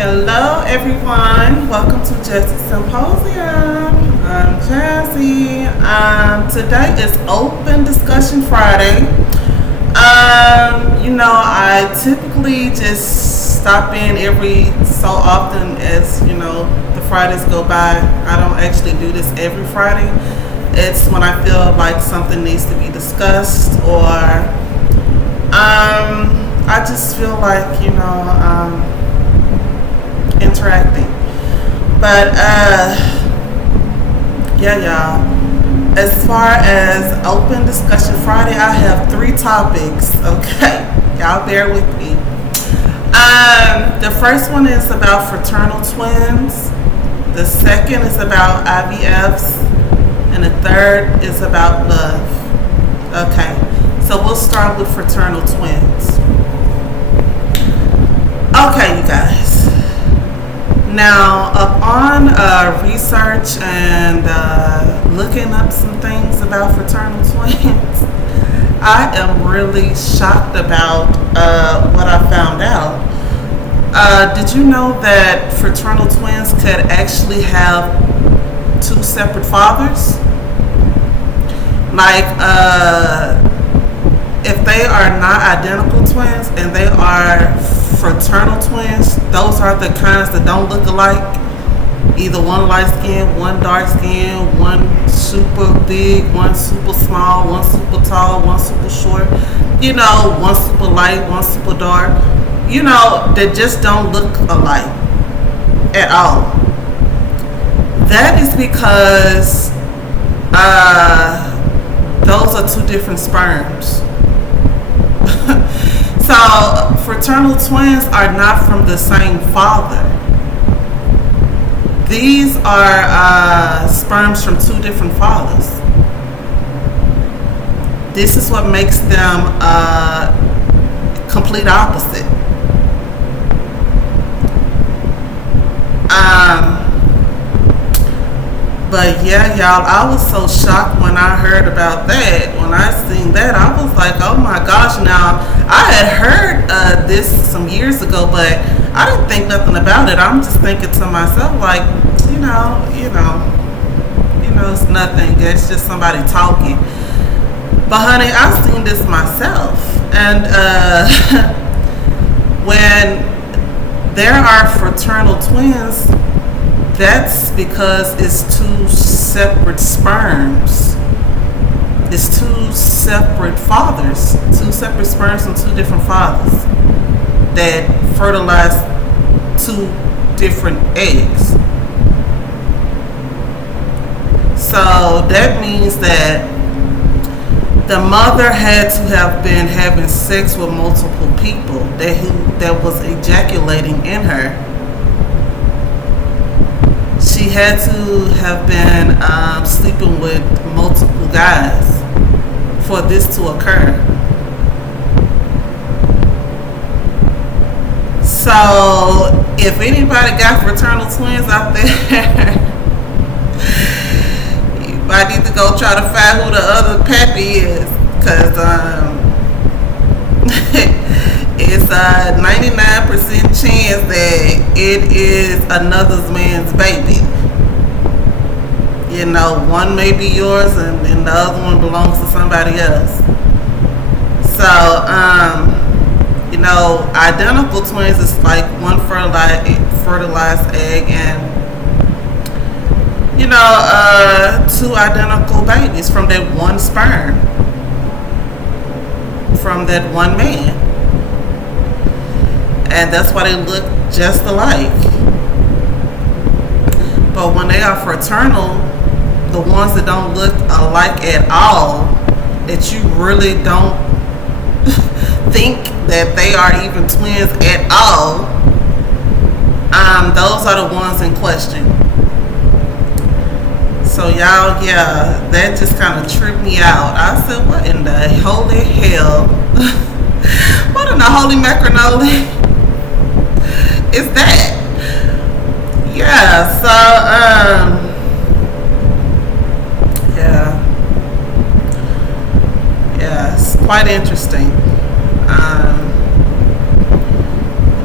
Hello, everyone. Welcome to Justice Symposium. I'm Jazzy. Today is Open Discussion Friday. I typically just stop in every so often as, the Fridays go by. I don't actually do this every Friday. It's when I feel like something needs to be discussed or I just feel like, interacting. But yeah, y'all. As far as Open Discussion Friday, I have 3 topics. Okay, y'all bear with me. The first one is about fraternal twins. The second is about IVFs, and the third is about love. Okay, so we'll start with fraternal twins. Okay, you guys. Now, upon research and looking up some things about fraternal twins, I am really shocked about what I found out. Did you know that fraternal twins could actually have 2 separate fathers? Like, if they are not identical twins and they are fraternal twins, those are the kinds that don't look alike. Either one light skin, one dark skin, one super big, one super small, one super tall, one super short. One super light, one super dark. They just don't look alike at all. That is because those are 2 different sperms. So, fraternal twins are not from the same father. These are sperms from 2 different fathers. This is what makes them complete opposite. But yeah, y'all, I was so shocked when I heard about that. When I seen that, I was like, oh my gosh. Now, I had heard this some years ago, but I didn't think nothing about it. I'm just thinking to myself, like, it's nothing. It's just somebody talking. But honey, I've seen this myself. And when there are fraternal twins, that's because it's 2 separate sperms. It's 2 separate fathers, 2 separate sperms from 2 different fathers that fertilize 2 different eggs. So that means that the mother had to have been having sex with multiple people that was ejaculating in her. She had to have been sleeping with multiple guys for this to occur. So, if anybody got fraternal twins out there, you might need to go try to find who the other pappy is, because it's a 99% chance that it is another man's baby. One may be yours and the other one belongs to somebody else. So, identical twins is like one fertilized egg and, 2 identical babies from that one sperm, from that one man. And that's why they look just alike. But when they are fraternal, the ones that don't look alike at all, that you really don't think that they are even twins at all, those are the ones in question. So y'all, yeah, that just kind of tripped me out. I said, what in the holy hell? What in the holy macaroni is that? Yeah, so, yeah, it's quite interesting.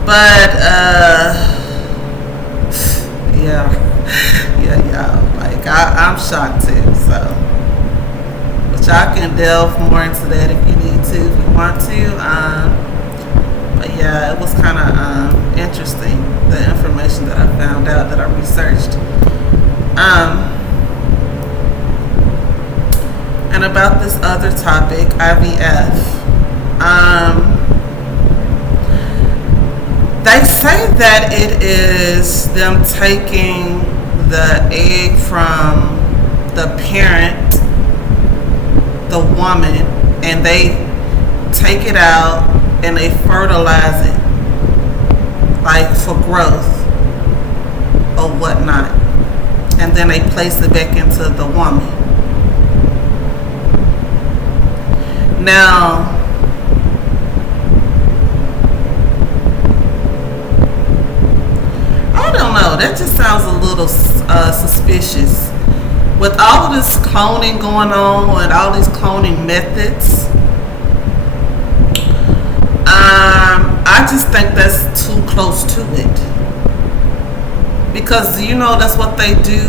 But Yeah, y'all. Like I'm shocked too. So, but y'all can delve more into that if you need to, if you want to. But yeah, it was kind of interesting, the information that I found out that I researched. And about this other topic, IVF. They say that it is them taking the egg from the parent, the woman, and they take it out and they fertilize it, like for growth or whatnot, and then they place it back into the woman. Now, I don't know. That just sounds a little suspicious. With all of this cloning going on, with all these cloning methods, I just think that's too close to it. Because that's what they do.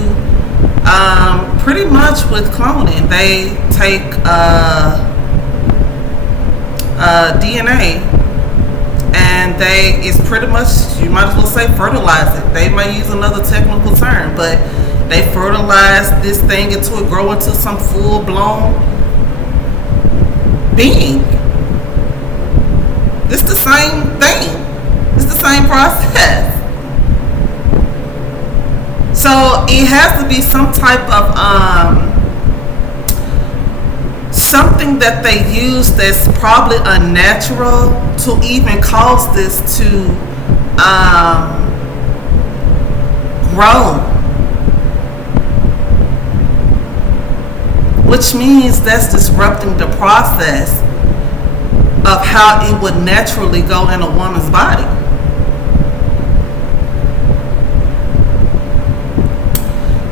Pretty much with cloning, they take DNA, and it's pretty much, you might as well say, fertilize it. They may use another technical term, but they fertilize this thing until it grow into some full-blown being. It's the same thing. It's the same process. So it has to be some type of something that they use that's probably unnatural to even cause this to grow. Which means that's disrupting the process of how it would naturally go in a woman's body.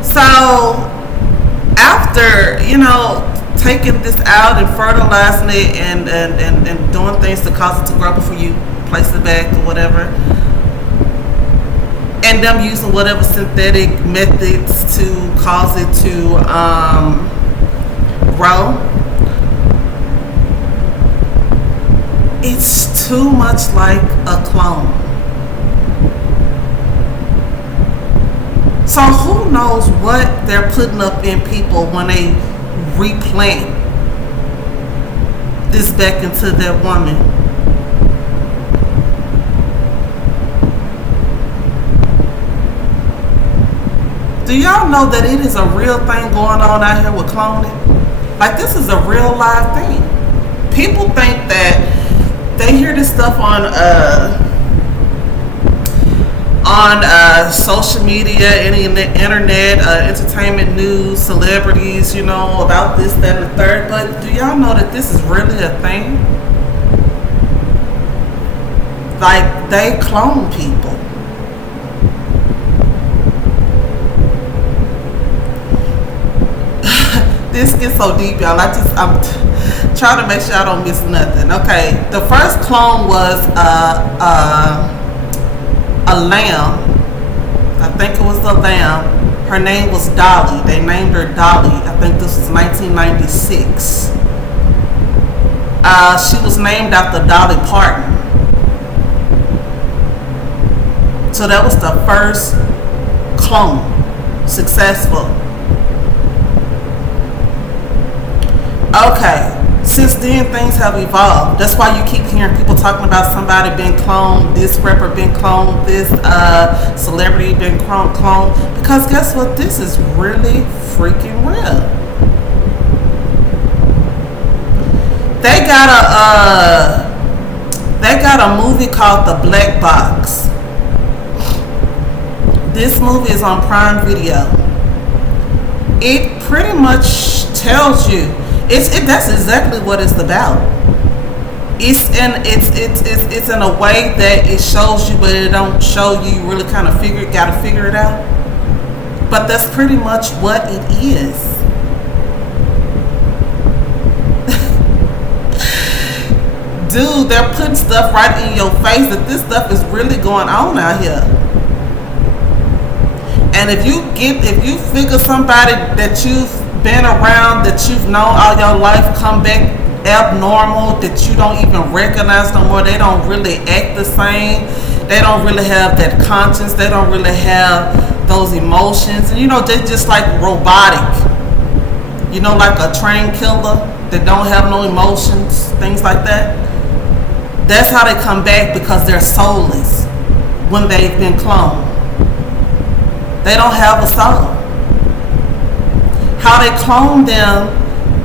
So after, taking this out and fertilizing it and doing things to cause it to grow before you place it back or whatever, and them using whatever synthetic methods to cause it to grow, it's too much like a clone. So who knows what they're putting up in people when they replant this back into their woman. Do y'all know that it is a real thing going on out here with cloning? Like, this is a real live thing. People think that they hear this stuff on social media, internet, entertainment news, celebrities, about this, that, and the third. But do y'all know that this is really a thing? Like, they clone people. This gets so deep, y'all. I'm trying to make sure I don't miss nothing. Okay, the first clone was a lamb. I think it was a lamb. Her name was Dolly. They named her Dolly. I think this was 1996. She was named after Dolly Parton. So that was the first clone, successful. Okay, since then things have evolved. That's why you keep hearing people talking about somebody being cloned, this rapper being cloned, this celebrity being cloned. Because guess what? This is really freaking real. They got a movie called The Black Box. This movie is on Prime Video. It pretty much tells you. That's exactly what it's about. It's in a way that it shows you, but it don't show you. You really kind of gotta figure it out. But that's pretty much what it is. Dude, they're putting stuff right in your face that this stuff is really going on out here. And if you figure somebody that you've been around, that you've known all your life, come back abnormal, that you don't even recognize no more, they don't really act the same, they don't really have that conscience, they don't really have those emotions, and they're just like robotic, like a train killer that don't have no emotions, things like that. That's how they come back, because they're soulless when they've been cloned. They don't have a soul. How they clone them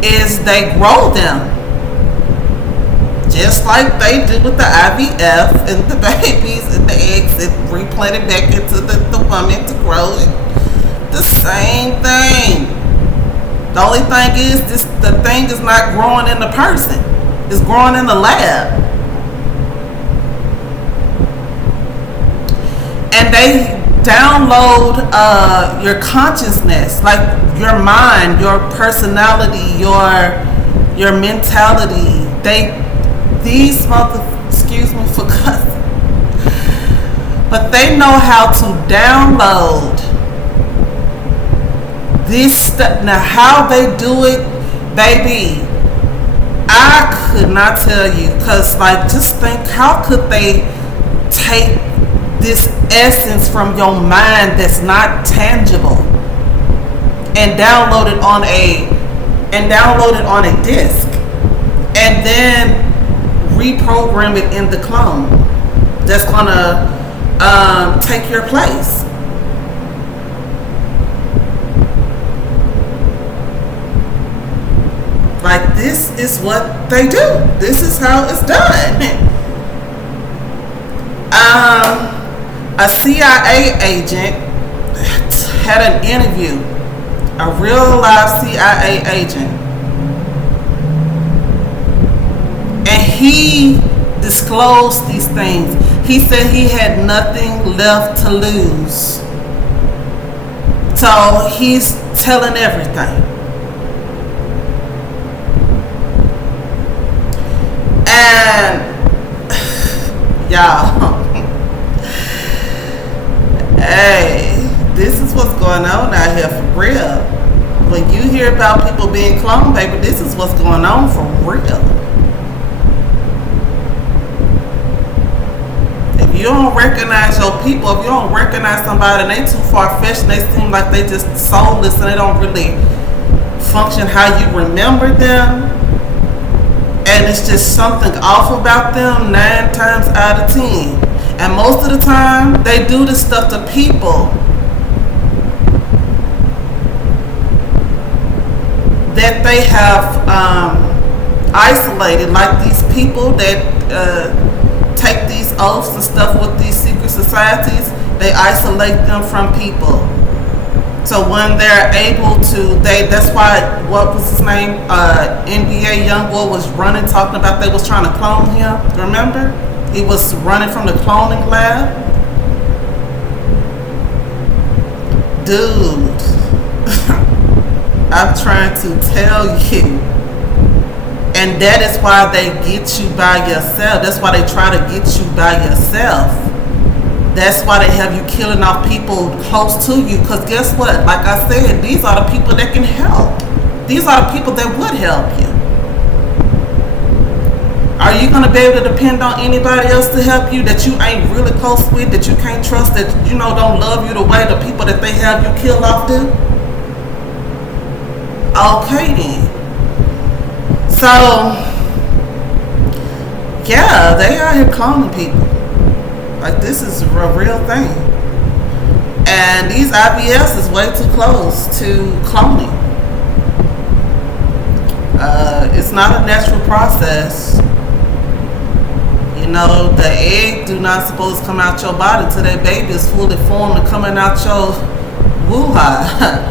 is they grow them, just like they do with the IVF and the babies and the eggs, and replant it back into the woman to grow it. The same thing. The only thing is, the thing is not growing in the person. It's growing in the lab. And they download your consciousness, like your mind, your personality, your mentality. Excuse me for cussing, but they know how to download this stuff. Now, how they do it, baby, I could not tell you, because just think, how could they take this essence from your mind that's not tangible and download it on a disc, and then reprogram it in the clone that's gonna take your place. Like, this is what they do. This is how it's done. A CIA agent had an interview, a real live CIA agent, and he disclosed these things. He said he had nothing left to lose, so he's telling everything. And y'all, hey, this is what's going on out here for real. When you hear about people being cloned, baby, this is what's going on for real. If you don't recognize your people, if you don't recognize somebody and they too far-fetched and they seem like they just soulless and they don't really function how you remember them, and it's just something off about them 9 times out of 10. And most of the time, they do this stuff to people that they have isolated, like these people that take these oaths and stuff with these secret societies. They isolate them from people. So when they're able to, that's why, what was his name? NBA Youngboy was running, talking about they was trying to clone him. Remember? He was running from the cloning lab. Dude, I'm trying to tell you. And that is why they get you by yourself. That's why they try to get you by yourself. That's why they have you killing off people close to you. Because guess what? Like I said, these are the people that can help. These are the people that would help you. Are you going to be able to depend on anybody else to help you that you ain't really close with, that you can't trust, that don't love you the way the people that they have you kill off do? Okay then. So, yeah, they are here cloning people. Like, this is a real thing. And these IVFs is way too close to cloning. It's not a natural process. The egg do not supposed to come out your body till that baby is fully formed and coming out your woo-ha.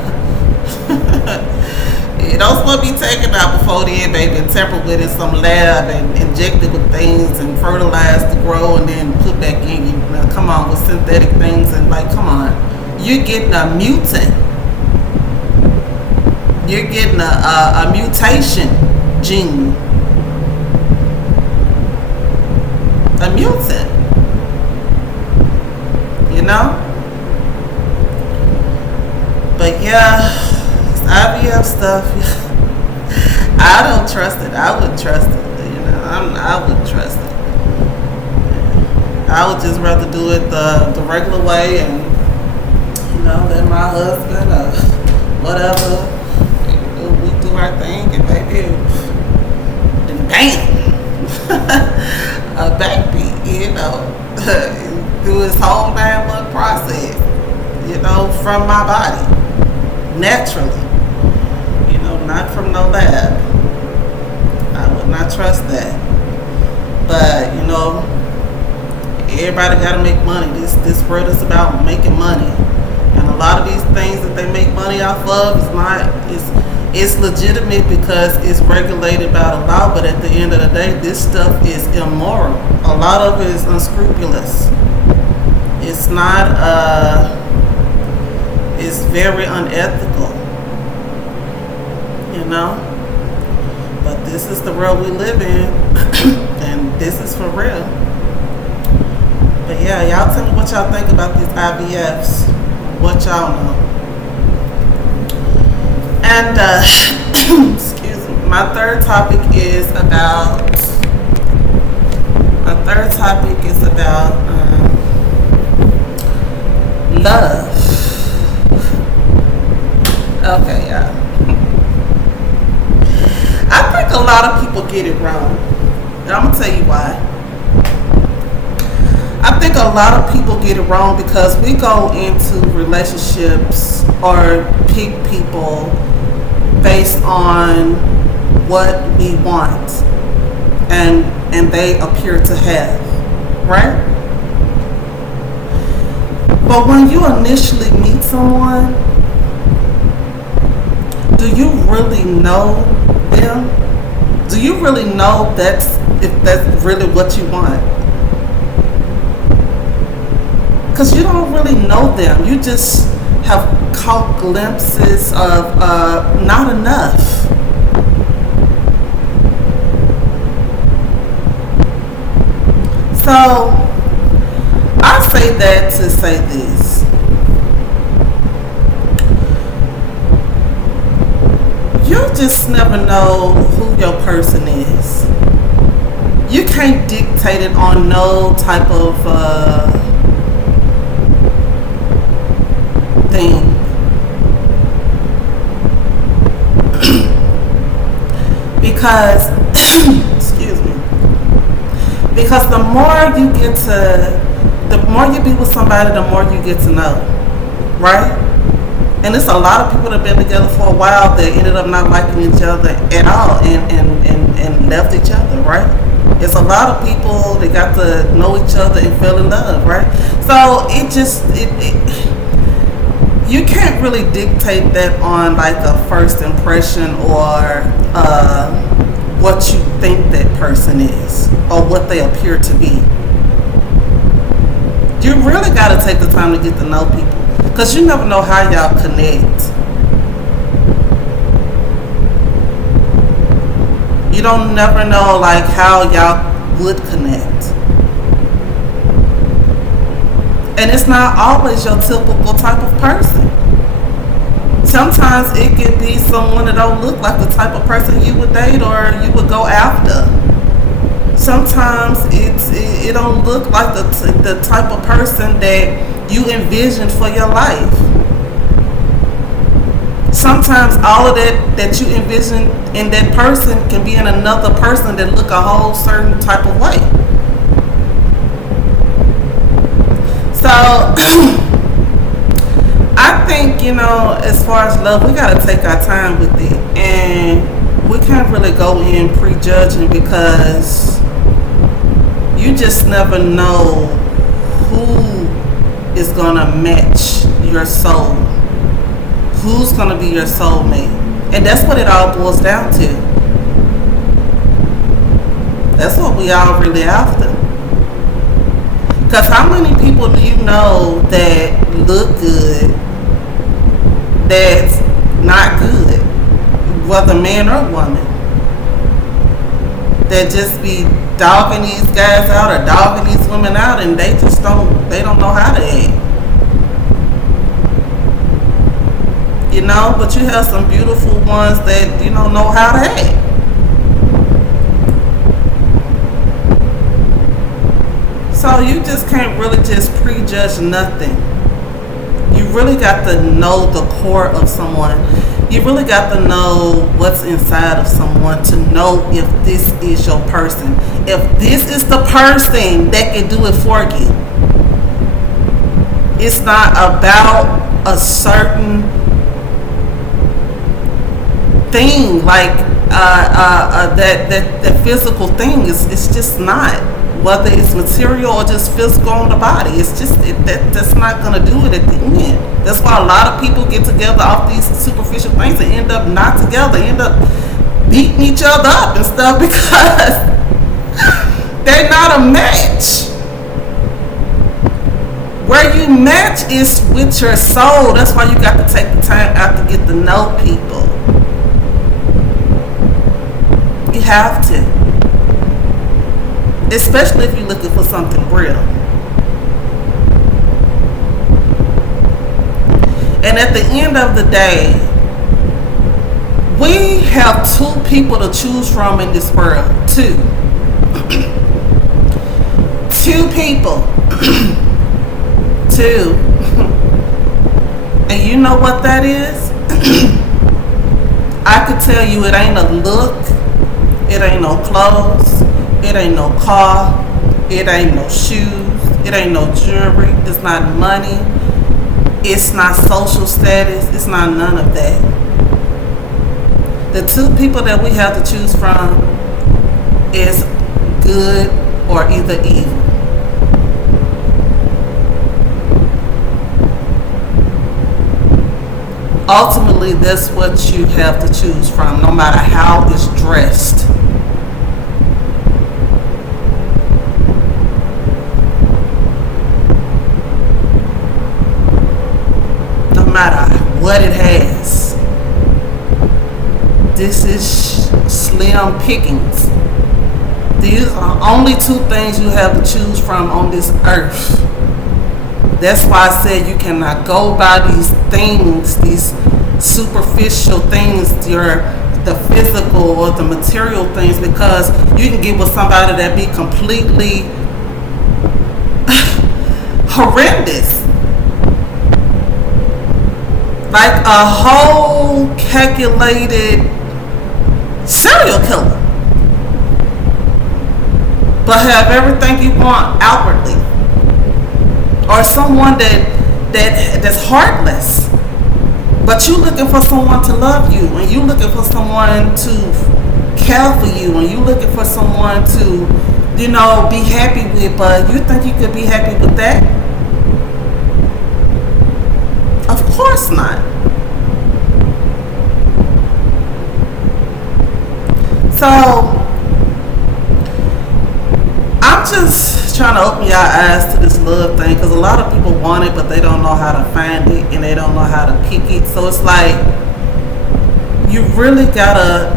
It don't supposed to be taken out before then, baby, and tampered with in some lab and injected with things and fertilized to grow and then put back in you. Now, come on, with synthetic things and come on. You're getting a mutant. You're getting a mutation gene. A mutant. But yeah, this IVF stuff, I don't trust it. I wouldn't trust it. I wouldn't trust it. I would just rather do it the regular way and let my husband whatever we do our thing and baby, and bam, a baby, through his whole 9-month process, from my body naturally, not from no lab. I would not trust that. But everybody got to make money. This world is about making money, and a lot of these things that they make money off of it's legitimate because it's regulated by the law. But at the end of the day, this stuff is immoral. A lot of it is unscrupulous. It's not. It's very unethical. But this is the world we live in, and this is for real. But yeah, y'all tell me what y'all think about these IVFs. What y'all know. And excuse me, my third topic is about love. Okay, y'all. I think a lot of people get it wrong. And I'm going to tell you why. I think a lot of people get it wrong because we go into relationships or pick people based on what we want and they appear to have, right? But when you initially meet someone, do you really know them? Do you really know if that's really what you want? Because you don't really know them. You just have caught glimpses of not enough. So I say that to say this. You just never know who your person is. You can't dictate it on no type of thing. Because excuse me. Because the more you be with somebody, the more you get to know, right? And it's a lot of people that have been together for a while that ended up not liking each other at all and left each other, right? It's a lot of people that got to know each other and fell in love, right? So you can't really dictate that on like a first impression or what you think that person is or what they appear to be. You really got to take the time to get to know people. Because you never know how y'all connect. You don't never know like how y'all would connect. And it's not always your typical type of person. Sometimes it can be someone that don't look like the type of person you would date or you would go after. Sometimes it don't look like the type of person that you envisioned for your life. Sometimes all of that you envision in that person can be in another person that look a whole certain type of way. So I think, as far as love, we gotta take our time with it, and we can't really go in prejudging because you just never know who is gonna match your soul, who's gonna be your soulmate, and that's what it all boils down to. That's what we all really after. Because how many people do you know that look good that's not good, whether man or woman, that just be dogging these guys out or dogging these women out, and they don't know how to act. but you have some beautiful ones that know how to act. So you just can't really just prejudge nothing. You really got to know the core of someone. You really got to know what's inside of someone to know if this is your person. If this is the person that can do it for you. It's not about a certain thing like that physical thing. It's just not. Whether it's material or just physical on the body, it's just that's not gonna do it at the end. That's why a lot of people get together off these superficial things and end up not together, end up beating each other up and stuff because they're not a match. Where you match is with your soul. That's why you got to take the time out to get to know people. You have to. Especially if you're looking for something real. And at the end of the day, we have two people to choose from in this world. Two. Two people. Two. And you know what that is? I could tell you it ain't a look. It ain't no clothes. It ain't no car. It ain't no shoes. It ain't no jewelry. It's not money. It's not social status. It's not none of that. The two people that we have to choose from is good or either evil. Ultimately, that's what you have to choose from, no matter how it's dressed. Matter what it has. This is slim pickings. These are only two things you have to choose from on this earth. That's why I said you cannot go by these things, these superficial things, the physical or the material things, because you can get with somebody that be completely horrendous. Like a whole calculated serial killer. But have everything you want outwardly. Or someone that's heartless. But you looking for someone to love you, and you looking for someone to care for you, and you looking for someone to, be happy with, but you think you could be happy with that? Of course not. So, I'm just trying to open your eyes to this love thing, because a lot of people want it, but they don't know how to find it, and they don't know how to pick it. So it's like, you really gotta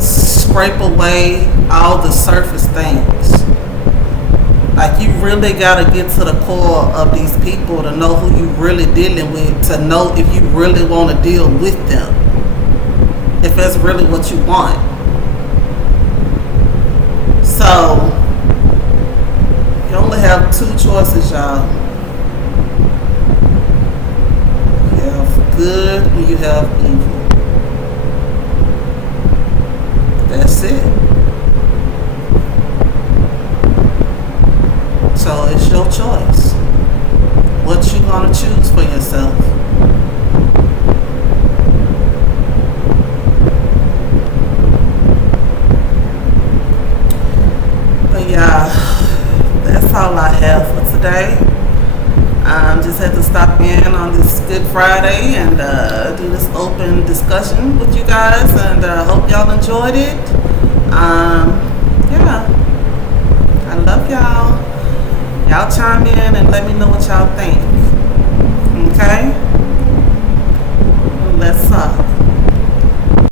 scrape away all the surface things. Like, you really gotta get to the core of these people to know who you really dealing with, to know if you really want to deal with them, if that's really what you want. So you only have two choices, y'all. You have good and you have evil. That's it. So it's your choice. What you gonna choose for yourself? But yeah, that's all I have for today. Just had to stop in on this Good Friday and do this open discussion with you guys, and hope y'all enjoyed it. Yeah, I love y'all. Y'all chime in and let me know what y'all think. Okay? Let's talk.